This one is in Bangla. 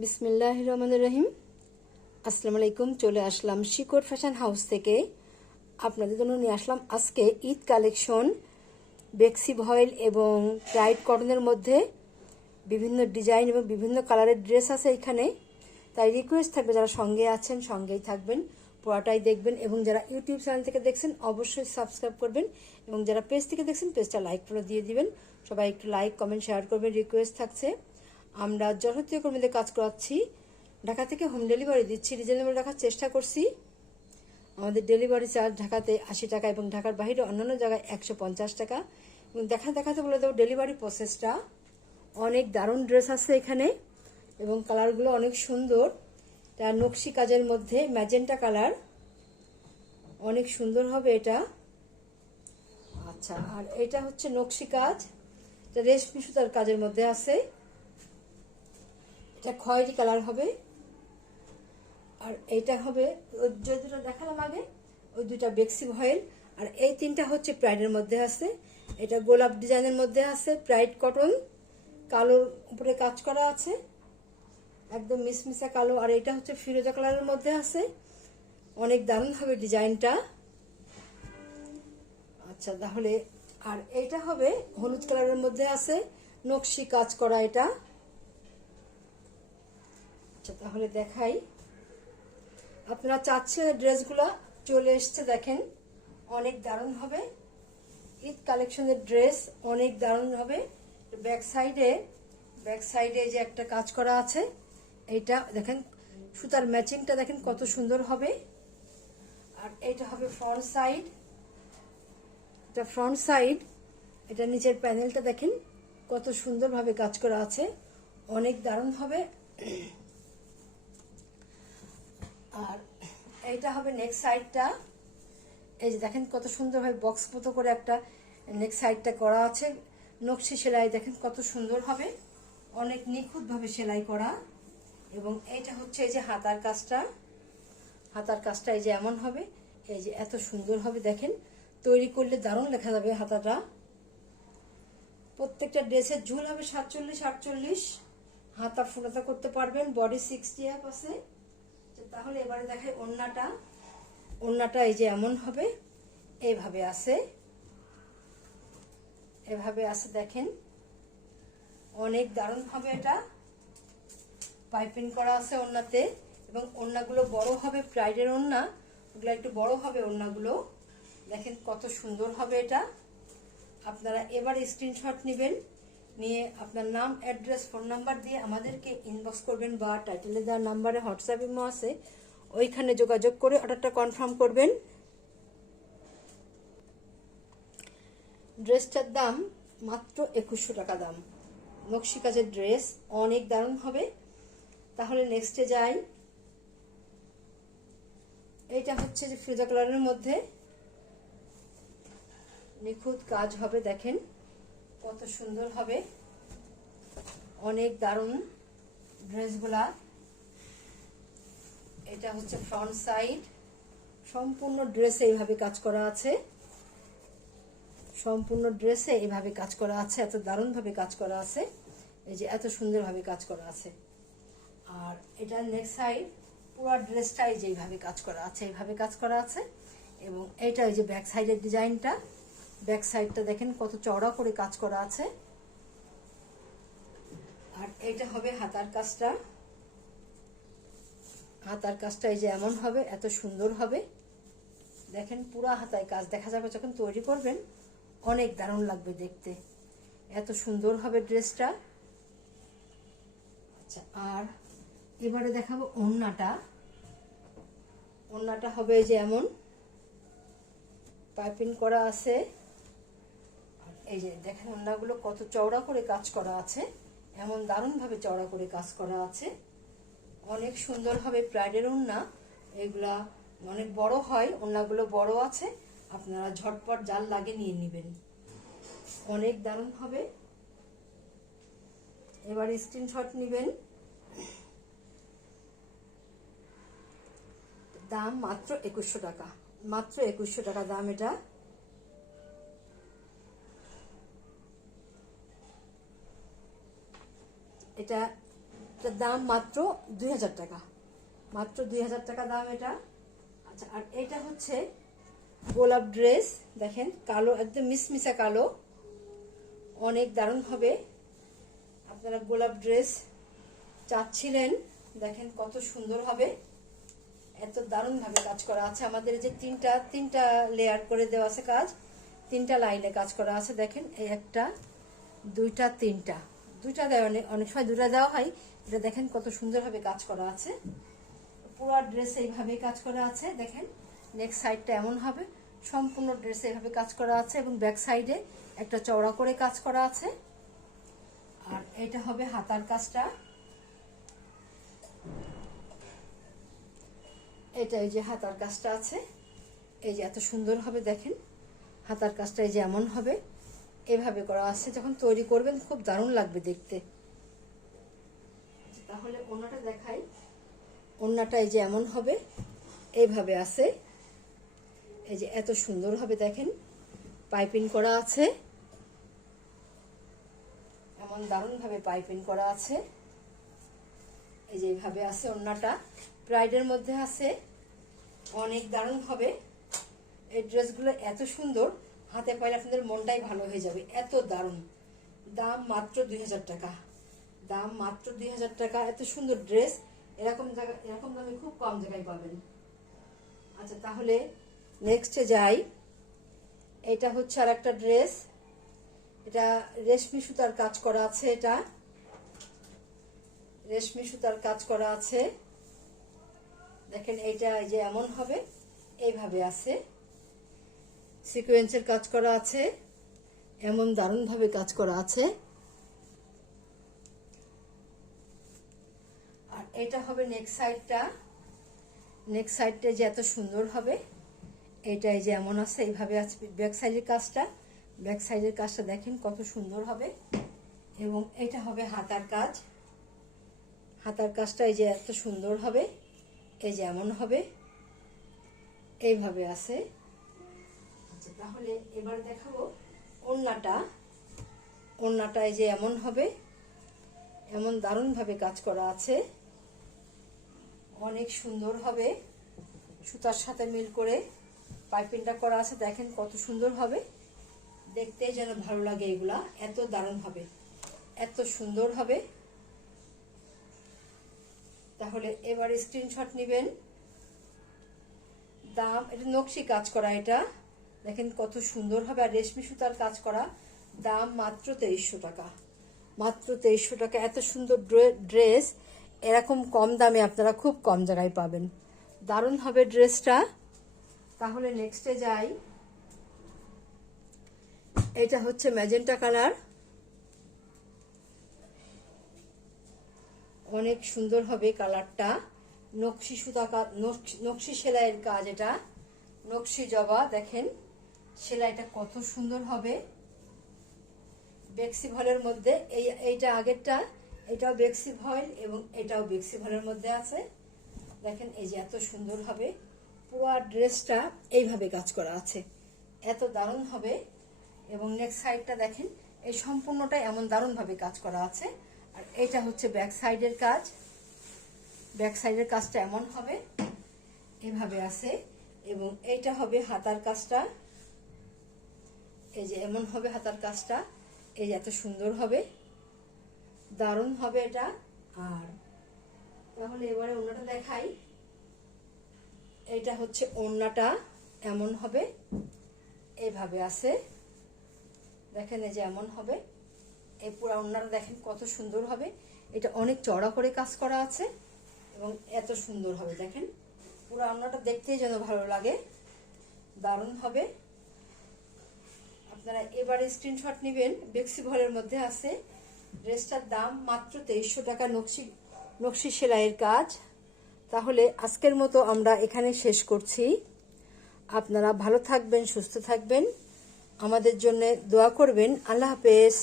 বিসমিল্লাহির রহমানির রহিম। আসসালামু আলাইকুম। চলে আসলাম শিকড় ফ্যাশন হাউস থেকে। আপনাদের জন্য নিয়ে আসলাম আজকে ঈদ কালেকশন। বেক্সি ভয়েল এবং টাইট কটনের মধ্যে বিভিন্ন ডিজাইন এবং বিভিন্ন কালারের ড্রেস আছে এখানে। তাই রিকোয়েস্ট থাকবে, যারা সঙ্গে আছেন সঙ্গেই থাকবেন, পুরাটাই দেখবেন, এবং যারা ইউটিউব চ্যানেল থেকে দেখছেন অবশ্যই সাবস্ক্রাইব করবেন, এবং যারা পেজ থেকে দেখছেন পেজটা লাইক করে দিয়ে দিবেন। সবাই একটু লাইক কমেন্ট শেয়ার করবেন, রিকোয়েস্ট থাকছে। আমরা যথাযথ কর্মীদের কাজ করাচ্ছি, ঢাকা থেকে হোম ডেলিভারি দিচ্ছি, রিজনেবল রাখার চেষ্টা করছি। আমাদের ডেলিভারি চার্জ ঢাকাতে 80 টাকা এবং ঢাকার বাইরে অন্যান্য জায়গায় 150 টাকা। এবং দেখাতে বলে দেবো ডেলিভারি প্রসেসটা। অনেক দারুণ ড্রেস আছে এখানে এবং কালারগুলো অনেক সুন্দর। এটা নকশি কাজের মধ্যে ম্যাজেন্টা কালার, অনেক সুন্দর হবে এটা। আচ্ছা, আর এটা হচ্ছে নকশি কাজ, এটা রেশমি সুতার কাজের মধ্যে আছে। এটা খয়েরি কালার হবে। আর এইটা হবে যে দুটো দেখালাম আগে, ওই দুটা বেক্সি ভয়েল। আর এই তিনটা হচ্ছে প্রাইডের মধ্যে আছে। এটা গোলাপ ডিজাইনের মধ্যে আছে, প্রাইড কটন, কালোর উপরে কাজ করা আছে, একদম মিসমিসা কালো। আর এটা হচ্ছে ফিরোজা কালারের মধ্যে আছে, অনেক দারুণ হবে ডিজাইনটা। আচ্ছা তাহলে, আর এইটা হবে হলুদ কালারের মধ্যে আছে, নকশি কাজ করা এটা। আচ্ছা তাহলে দেখাই, আপনারা চাচ্ছেন ড্রেসগুলো চলে এসছে, দেখেন অনেক দারুণ হবে। ঈদ কালেকশনের ড্রেস অনেক দারুণ হবে। ব্যাক সাইডে যে একটা কাজ করা আছে, এইটা দেখেন সুতার ম্যাচিংটা দেখেন কত সুন্দর হবে। আর এইটা হবে ফ্রন্ট সাইড, এটা ফ্রন্ট সাইড, এটা নিচের প্যানেলটা দেখেন কত সুন্দরভাবে কাজ করা আছে, অনেক দারুণ হবে। আর এইটা হবে নেক সাইডটা, এই যে দেখেন কত সুন্দরভাবে বক্স মতো করে একটা নেক সাইডটা করা আছে, নকশি সেলাই দেখেন কত সুন্দর হবে, অনেক নিখুঁতভাবে সেলাই করা। এবং এইটা হচ্ছে এই যে হাতার কাজটা এই যে এমন হবে, এই যে এত সুন্দর হবে দেখেন, তৈরি করলে দারুণ দেখা যাবে হাতাটা। প্রত্যেকটা ড্রেসের ঝুল হবে 47-48, হাতা ফুলাতা করতে পারবেন, বডি 60 আপ আছে। তাহলে এবারে দেখাই ওড়নাটা এই যে এমন হবে, এইভাবে আছে, দেখেন অনেক দারুণ হবে এটা। পাইপিং করা আছে ওড়নাতে, এবং ওড়নাগুলো বড় হবে, প্রাইডের ওড়না, ওগুলো একটু বড় হবে ওড়নাগুলো, দেখেন কত সুন্দর হবে এটা। আপনারা এবার স্ক্রিনশট নেবেন, নিয়ে আপনার নাম, অ্যাড্রেস, ফোন নাম্বার দিয়ে আমাদেরকে ইনবক্স করবেন, বা টাইটেলে দেওয়ার নাম্বারে হোয়াটসঅ্যাপ ইমো আছে, ওইখানে যোগাযোগ করে অর্ডারটা কনফার্ম করবেন। ড্রেসটার দাম মাত্র 2100 টাকা দাম। নকশি কাজের ড্রেস অনেক দারুণ হবে। তাহলে নেক্সটে যাই, এইটা হচ্ছে যে ফিরোজা কালারের মধ্যে নিখুঁত কাজ হবে, দেখেন কত সুন্দর হবে, অনেক দারুণ ড্রেসগুলা। এটা হচ্ছে ফ্রন্ট সাইড, সম্পূর্ণ ড্রেসে এইভাবে কাজ করা আছে, এত দারুণভাবে কাজ করা আছে, এই যে এত সুন্দরভাবে কাজ করা আছে। আর এটা নেক্সট সাইড, পুরো ড্রেসটাই যেইভাবে কাজ করা আছে, এবং এইটা ওই যে ব্যাক সাইডের ডিজাইনটা, ব্যাক সাইডটা দেখেন কত চওড়া করে কাজ করা আছে। আর এইটা হবে হাতার কাজটা এই যে এমন হবে, এত সুন্দর হবে, দেখেন পুরো হাতায় কাজ দেখা যাবে, যখন তৈরি করবেন অনেক দারুণ লাগবে দেখতে, এত সুন্দর হবে ড্রেসটা। আচ্ছা, আর এবারে দেখাবো ওড়নাটা হবে যে এমন পাইপিং করা আছে। আর এই যে দেখেন ওড়নাগুলো কত চওড়া করে কাজ করা আছে, এমন দারুণভাবে চওড়া করে কাজ করা আছে, অনেক সুন্দর হবে প্রাইডের ওড়না। এগুলা অনেক বড় হয়, ওড়নাগুলো বড় আছে, আপনারা ঝটপট জাল লাগে নিয়ে নেবেন, অনেক দারুণ হবে। এবার স্ক্রিনশট নেবেন। দাম মাত্র 2100 টাকা, মাত্র 2100 টাকা দাম এটা। এটা এটার দাম মাত্র 2000 টাকা, মাত্র 2000 টাকা দাম এটা। আচ্ছা, আর এটা হচ্ছে গোলাপ ড্রেস, দেখেন কালো, একদম মিসমিসা কালো, অনেক দারুণ হবে। আপনারা গোলাপ ড্রেস চাচ্ছিলেন, দেখেন কত সুন্দর হবে, এত দারুণ ভাবে কাজ করা আছে। আমাদের যে তিনটা লেয়ার করে দেওয়া আছে কাজ, 3টা লাইনে কাজ করা আছে। দেখেন এই 1টা 2টা 3টা, 2টা দেওয়া, অনেক সময় 2টা দেওয়া হয়। এটা দেখেন কত সুন্দরভাবে কাজ করা আছে, পুরো ড্রেস এইভাবে কাজ করা আছে। দেখেন নেক্সট সাইডটা এমন হবে, সম্পূর্ণ ড্রেস এইভাবে কাজ করা আছে এবং ব্যাক সাইডে একটা চওড়া করে কাজ করা আছে। আর এটা হবে হাতার কাজটা, এটা এই যে হাতার কাজটা আছে, এই যে এত সুন্দর হবে। দেখেন হাতার কাজটা এই যে এমন হবে, এভাবে করা আছে। যখন তৈরি করবেন খুব দারুণ লাগবে দেখতে। তাহলে ওড়নাটা দেখাই, ওড়নাটা এই যে এমন হবে, এইভাবে আছে, এই যে এত সুন্দর হবে। দেখেন পাইপিং করা আছে, এমন দারুণ ভাবে পাইপিং করা আছে, এই যে এইভাবে আছে। ওড়নাটা ব্রাইডের মধ্যে আছে, অনেক দারুণ হবে। এই ড্রেসগুলো এত সুন্দর, হাতে পাইলে আপনাদের মনটাই ভালো হয়ে যাবে, এত দারুণ। দাম মাত্র 2000 টাকা, দাম মাত্র 2000 টাকা। এত সুন্দর ড্রেস এরকম দামে খুব কম জায়গায় পাবেন। আচ্ছা, তাহলে নেক্সটে যাই। এটা হচ্ছে আর একটা ড্রেস, এটা রেশমি সুতার কাজ করা আছে, এটা রেশমি সুতার কাজ করা আছে। দেখেন এইটা এই যে এমন হবে, এইভাবে আছে, সিকোয়েন্সের কাজ করা আছে, এমন দারুণ ভাবে কাজ করা আছে। আর এটা হবে নেক্সট সাইডটা, নেক্সট সাইডটা যে এত সুন্দর হবে, এটা এই যে এমন আছে, এইভাবে আছে। ব্যাক সাইডের কাজটা, ব্যাক সাইডের কাজটা দেখেন কত সুন্দর হবে। এবং এটা হবে হাতার কাজ, হাতার কাজটা এই যে এত সুন্দর হবে, এই যে এমন হবে, এইভাবে আছে। আচ্ছা, তাহলে এবার দেখাবো ওড়নাটা। ওড়নাটা এই যে এমন হবে, এমন দারুণ ভাবে কাজ করা আছে, অনেক সুন্দর হবে। সুতার সাথে মিল করে পাইপিংটা করা আছে, দেখেন কত সুন্দর হবে, দেখতেই যেন ভালো লাগে। এগুলা এত দারুণ হবে, এত সুন্দর হবে। তাহলে এবার স্ক্রিনশট নেবেন। দাম, এটা নকশি কাজ করা, এটা দেখেন কত সুন্দর হবে, আর রেশমি সুতার কাজ করা। দাম মাত্র 2300 টাকা, মাত্র 2300 টাকা। এত সুন্দর ড্রেস এরকম কম দামে আপনারা খুব কম জায়গায় পাবেন, দারুণ হবে ড্রেসটা। তাহলে নেক্সটে যাই। এটা হচ্ছে ম্যাজেন্টা কালার, অনেক সুন্দর হবে কালারটা। নকশি সুতা, নকশি সেলাইয়ের কাজ, এটা নকশি জবা। দেখেন সেলাইটা কত সুন্দর হবে, বেক্সি ভয়েলের মধ্যে। এইটা আগেরটা, এটাও বেক্সি ভয়েল এবং এটাও বেক্সি ভয়েলের মধ্যে আছে। দেখেন এই যে এত সুন্দর হবে, পুরো ড্রেসটা এইভাবে কাজ করা আছে, এত দারুণ হবে। এবং নেক্সট সাইডটা দেখেন, এই সম্পূর্ণটা এমন দারুণ ভাবে কাজ করা আছে। আর এটা হচ্ছে ব্যাক সাইডের কাজ, ব্যাক সাইডের কাজটা এমন হবে, এভাবে আছে। এবং এইটা হবে হাতার কাজটা, এই যে এমন হবে হাতার কাজটা, এই যে এত সুন্দর হবে, দারুণ হবে এটা। আর তাহলে এবারে ওড়নাটা দেখাই। এটা হচ্ছে ওড়নাটা, এমন হবে, এইভাবে আছে। দেখেন এই যে এমন হবে, এই পুরো ওড়নাটা দেখেন কত সুন্দর হবে। এটা অনেক চড়া করে কাজ করা আছে এবং এত সুন্দর হবে। দেখেন পুরো ওড়নাটা দেখতেই যেন ভালো লাগে, দারুণ হবে। আপনারা এবারে স্ক্রিনশট নেবেন, বেক্সি ভয়েলের মধ্যে আছে। ড্রেসটার দাম মাত্র 2300 টাকা, নকশি সেলাইয়ের কাজ। তাহলে আজকের মতো আমরা এখানে শেষ করছি। আপনারা ভালো থাকবেন, সুস্থ থাকবেন, আমাদের জন্য দোয়া করবেন। আল্লাহ হাফেজ।